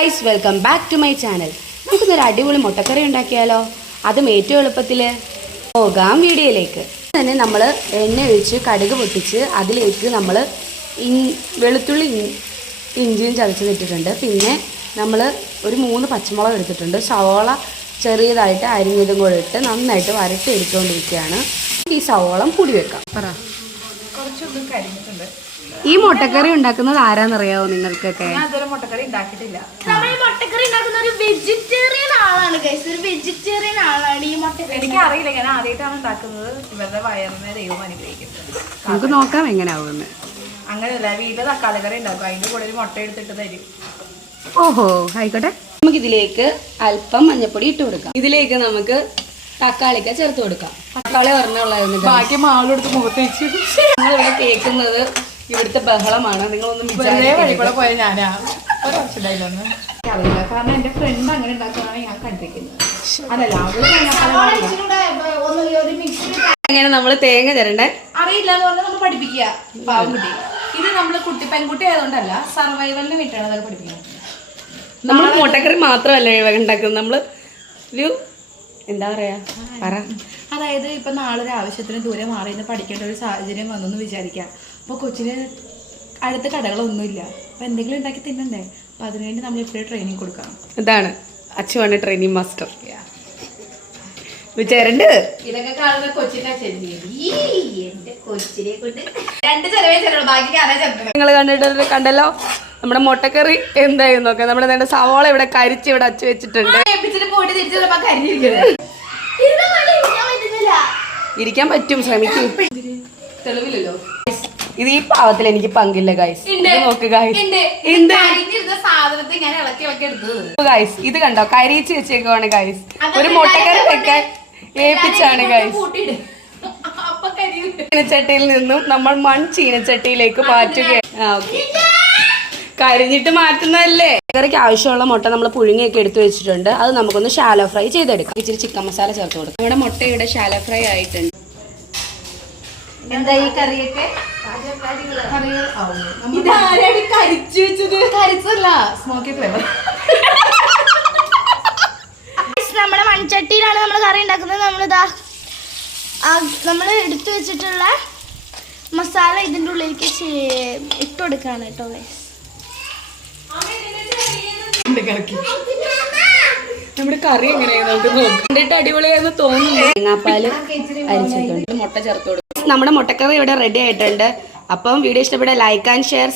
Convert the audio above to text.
Guys, welcome back to my channel. നമുക്കിന്നൊരു അടിപൊളി മുട്ടക്കറി ഉണ്ടാക്കിയാലോ? അതും ഏറ്റവും എളുപ്പത്തിൽ. പോകാം വീഡിയോയിലേക്ക്. തന്നെ നമ്മൾ എണ്ണ ഒഴിച്ച് കടുക് പൊട്ടിച്ച് അതിലേക്ക് നമ്മൾ വെളുത്തുള്ളി ഇഞ്ചിയും ചതച്ചിട്ടിട്ടുണ്ട്. പിന്നെ നമ്മൾ ഒരു 3 പച്ചമുളക് എടുത്തിട്ടുണ്ട്. സവോള ചെറിയതായിട്ട് അരിഞ്ഞതും കൂടെ ഇട്ട് നന്നായിട്ട് വരട്ടി എടുത്തുകൊണ്ടിരിക്കുകയാണ്. ഈ സവോളം പൊടി വെക്കാം. കുറച്ചൊന്നും കരിഞ്ഞിട്ടുണ്ട്. ഈ മുട്ടക്കറി ഉണ്ടാക്കുന്നത് ആരാന്നറിയാവോ നിങ്ങൾക്കൊക്കെ? മുട്ടക്കറി ഉണ്ടാക്കിയിട്ടില്ല. മുട്ടക്കറി ഉണ്ടാക്കുന്ന ഒരു വെജിറ്റേറിയൻ ആളാണ് ഗൈസ്. ഒരു വെജിറ്റേറിയൻ ആളാണ് ഈ മുട്ടക്കറി. എനിക്ക് അറിയില്ല, ഞാൻ ആദ്യമായിട്ടാണ് ഉണ്ടാക്കുന്നത്. ഇവരുടെ വയറിനെ ദൈവം അനുഗ്രഹിക്കുന്നത്. നമുക്ക് നോക്കാം എങ്ങനെയാവുമെന്ന്. അങ്ങനെയല്ല, വീട്ടിൽ തക്കാളി കറി ഉണ്ടാക്കും, അതിന്റെ കൂടെ ഒരു മുട്ട എടുത്തിട്ട് തരും. ഓഹോ, ആയിക്കോട്ടെ. നമുക്ക് ഇതിലേക്ക് അല്പം മഞ്ഞപ്പൊടി ഇട്ട് കൊടുക്കാം. ഇതിലേക്ക് നമുക്ക് തക്കാളിക്ക ചേർത്ത് കൊടുക്കാം. തക്കാളി പറഞ്ഞുള്ളായിരുന്നു. ബാക്കി മാവെടുത്ത് മുഖത്ത് വെച്ചു. ഞങ്ങളിവിടെ കേൾക്കുന്നത് ഇവിടുത്തെ ബഹളമാണ്. നിങ്ങളൊന്നും വഴികൂടെ പോയ ഞാനാ ഒരാവശ്യമില്ലായിരുന്നു. അറിയില്ല, കാരണം എന്റെ ഫ്രണ്ട് അങ്ങനെ ഉണ്ടാക്കുന്നതാണ് ഞാൻ കണ്ടിരിക്കുന്നത്. അതല്ല, അങ്ങനെ നമ്മൾ തേങ്ങ ചിരണ്ടേ അറിയില്ല എന്ന് പറഞ്ഞാൽ നമ്മൾ പഠിപ്പിക്കുക പാവക്കുട്ടി. ഇത് നമ്മൾ പെൺകുട്ടി ആയതുകൊണ്ടല്ല, സർവൈവലിന് വേണ്ടിയിട്ടാണ് അതൊക്കെ പഠിപ്പിക്കുന്നത്. നമ്മൾ മുട്ടക്കറി മാത്രമല്ല ഉണ്ടാക്കുന്നത്. നമ്മൾ ഒരു എന്താ പറയാ പറ, അതായത് ഇപ്പൊ നാളെ ഒരു ആവശ്യത്തിന് ദൂരെ മാറി നിന്ന് പഠിക്കേണ്ട ഒരു സാഹചര്യം വന്നെന്ന് വിചാരിക്കാം. അപ്പോൾ കൊച്ചിന് അടുത്ത കടകളൊന്നുമില്ല, അപ്പൊ എന്തെങ്കിലും ഉണ്ടാക്കി തിന്നണ്ടേ? അപ്പൊ അതിനുവേണ്ടി നമ്മൾ ഇപ്പോഴും ട്രെയിനിങ് കൊടുക്കണം. ഇതാണ് അച്ചുവാണ് ട്രെയിനിങ് മാസ്റ്റർ. ചേരണ്ട് ഇതൊക്കെ കാണുന്ന കൊച്ചിനെ കൊച്ചിനെ കൊണ്ട് 2 ചെലവേ ചെല്ലണം, ബാക്കി ഞാനാ ചെല്ലണം. നിങ്ങൾ കണ്ടല്ലോ നമ്മുടെ മുട്ടക്കറി എന്തായാലും നോക്കാം. നമ്മുടെ നേരെ സവാള ഇവിടെ കരിച്ച് ഇവിടെ അച്ചു വെച്ചിട്ടുണ്ട്. പോയിട്ട് തിരിച്ചു ഇരിക്കാൻ പറ്റും, ശ്രമിക്കും. തെളിവില്ലല്ലോ. ഇത് ഈ പാവത്തിൽ എനിക്ക് പങ്കില്ല ഗൈസ്. നോക്ക് ഗൈസ്, സാധനത്തെ ഞാൻ ഇളക്കി എടുത്തത് ഗൈസ്. ഇത് കണ്ടോ, കരിച്ച് വെച്ചേക്കുവാണ് ഗൈസ്. ഒരു മുട്ടക്കറി വെക്കാൻ ഏൽപ്പിച്ചാണ് ഗൈസ്. ചീനച്ചട്ടിയിൽ നിന്നും നമ്മൾ ചീനച്ചട്ടിയിലേക്ക് മാറ്റുകയാണ്. കരിഞ്ഞിട്ട് മാറ്റുന്നതല്ലേ. കറിക്ക് ആവശ്യമുള്ള മുട്ട നമ്മൾ പുഴുങ്ങിയൊക്കെ എടുത്തു വെച്ചിട്ടുണ്ട്. അത് നമുക്കൊന്ന് ഷാലോ ഫ്രൈ ചെയ്തെടുക്കാം. ഇച്ചിരി ചിക്കൻ മസാല ചേർത്ത് കൊടുക്കാം. നമ്മുടെ മുട്ട ഇവിടെ ഷാലോ ഫ്രൈ ആയിട്ടുണ്ട്. എന്താ ഈ കറിയൊക്കെ സ്മോക്കി ഫ്ലേവർ. നമ്മുടെ മൺചട്ടിയിലാണ് നമ്മൾ കറി ഉണ്ടാക്കുന്നത്. നമ്മൾ എടുത്തു വെച്ചിട്ടുള്ള മസാല ഇതിൻ്റെ ഉള്ളിലേക്ക് ഇട്ട് കൊടുക്കാണ് കേട്ടോ. നമ്മുടെ കറി എങ്ങനെയാണ് കണ്ടിട്ട് അടിപൊളിയായെന്ന് തോന്നുന്നു. തേങ്ങാപ്പാല് അരിച്ചിട്ടുണ്ട്, മുട്ട ചേർത്ത് കൊടുക്കും. നമ്മുടെ മുട്ടക്കറി ഇവിടെ റെഡി ആയിട്ടുണ്ട്. അപ്പം വീഡിയോ ഇഷ്ടപ്പെട്ട ലൈക്ക് ആൻഡ് ഷെയർ.